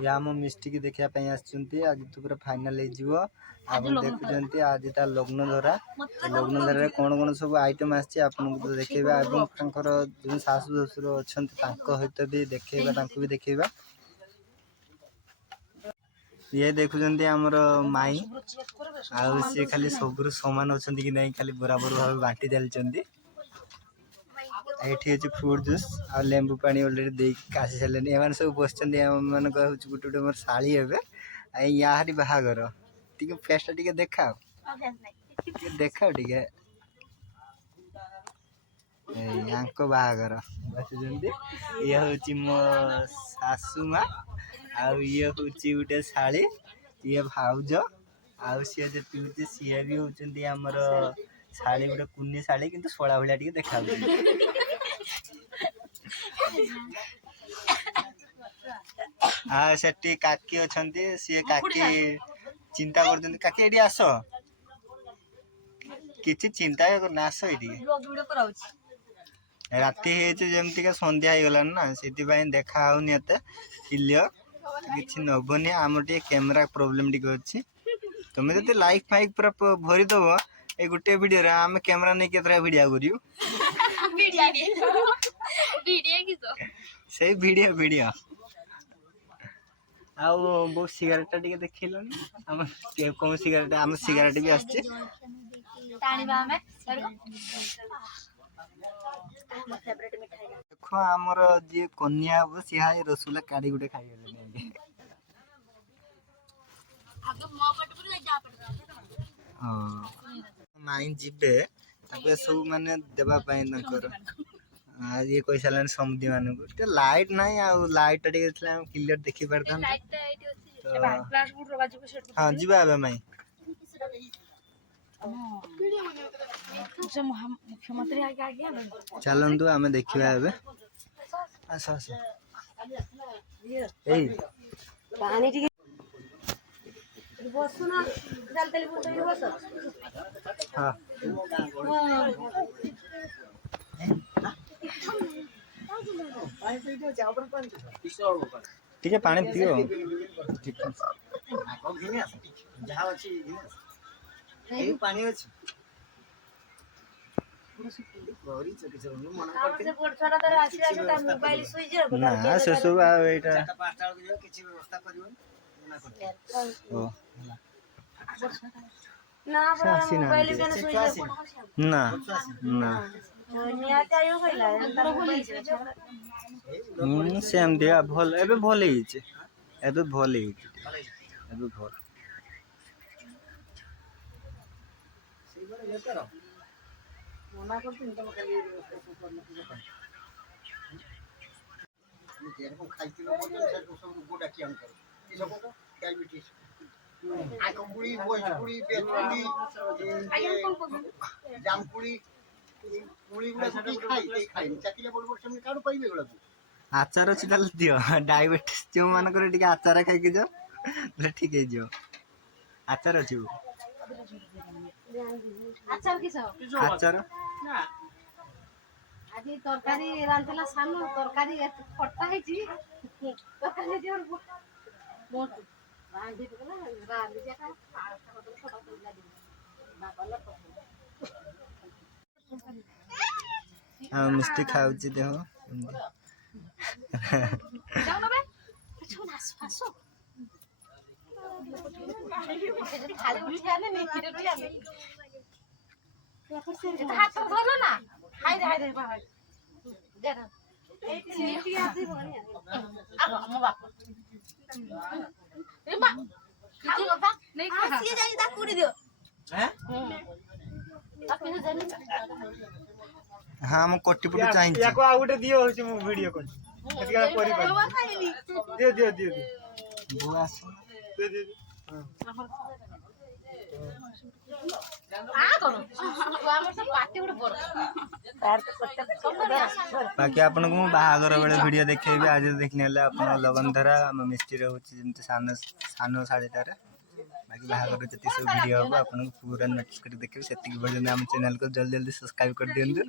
ये आम मिष्टी की देखापी आज तो पूरा फाइनाल आप देखुं आज तार लग्न धरा लग्न धरा कौन कौन सब आइटम आपको देखा जो शाशु शशुर अच्छा सहित भी देखा भी देखा ये देखुं आमर माई सी खाली सब सामान अच्छा कि नहीं खाली बराबर भाव बांटी चलती ये फ्रूट जूस आ लेंबू पानी अलरेडी आसी सारे एम सब बस गोटे गोटे मोर शाड़ी हे यारी बाहागर टी फेसटा टी देखा देख बाहागर बस ये हूँ मो सासू माँ ये हूँ गोटे शाड़ी ये भाउज आउ सी जो पीछे सी भी होती आमर शाड़ी गोटे कुनी शाड़ी कि सोला भाया टी देखा हाँ से काकी अच्छा सी काकी चिंता कर काकी ये आस कि चिंता करना आस ये राति जमती संध्या हो गला ना से देखा होनी क्लियर कि नबनी आम कैमेरा प्रोब्लेम टी अच्छी तुम्हें जो लाइक फाइक पूरा भरीदब ये गोटे वीडियो आम कैमेरा नहीं केतरा वीडियो करू से वीडियो वीडियो आउ वो सिगारेट टी देखल कौन सिगारेट आम सिगारेट भी आस देख आमर जी कन्या हम सी रसगुल्ला काढ़ी गोटे खाई माई जीवे सब माने देवाई आज ये कही सारे समिति मानक लाइट ना लाइट क्लियर देखी पारता हाँ जी माई चलतु आम देखा आस आस हाँ ठीक है पानी पियो पानी अच्छी ना से सब ना ना सेम दिया भल एबे भल एबे भल एबे भल मना करती तुम खाली खाई गोटा किया डायबिटीज आकुड़ी भोजपुरी बेचपुरी जामपुरी आचार अच्छी दियो डायबिटीज जो मानक आचार खाई जाओ ठीक है आचार अच्छी आचार आज तरकारी रांधला सान तरकारी खट्टा है जी तरकारी जे मोट रांधी पकला रांधी जे का बदल खट्टा कर लागी बाबला हां मिस्टी खाउची देहो जाऊ ना बे छु नास फासो खाली उठिया ने उठिया ने हाथ धरो ना हाय रे बाहर दे ना सीटी आसी भणी आ हम बाप ए बा खाओ बाबा नहीं खा सी जाई ता कुड़ी दियो हैं आपने जानी हां हम कोटीपुटी चाहिए याको आ उठे दियो होची मु वीडियो कोन केतिका करी पाई दियो बुआ दे बाकी आपन को बाहागर बेले वीडियो देखेबी आज देखने अपन लगन धरा मिस्त्री होची सान सान साड़ीटार बाकी बाहागर जति सब वीडियो हो अपन पूरा नोटिस कर देखबी सेति बजे हम चैनल को जल्दी जल्दी सब्सक्राइब कर दियंतु।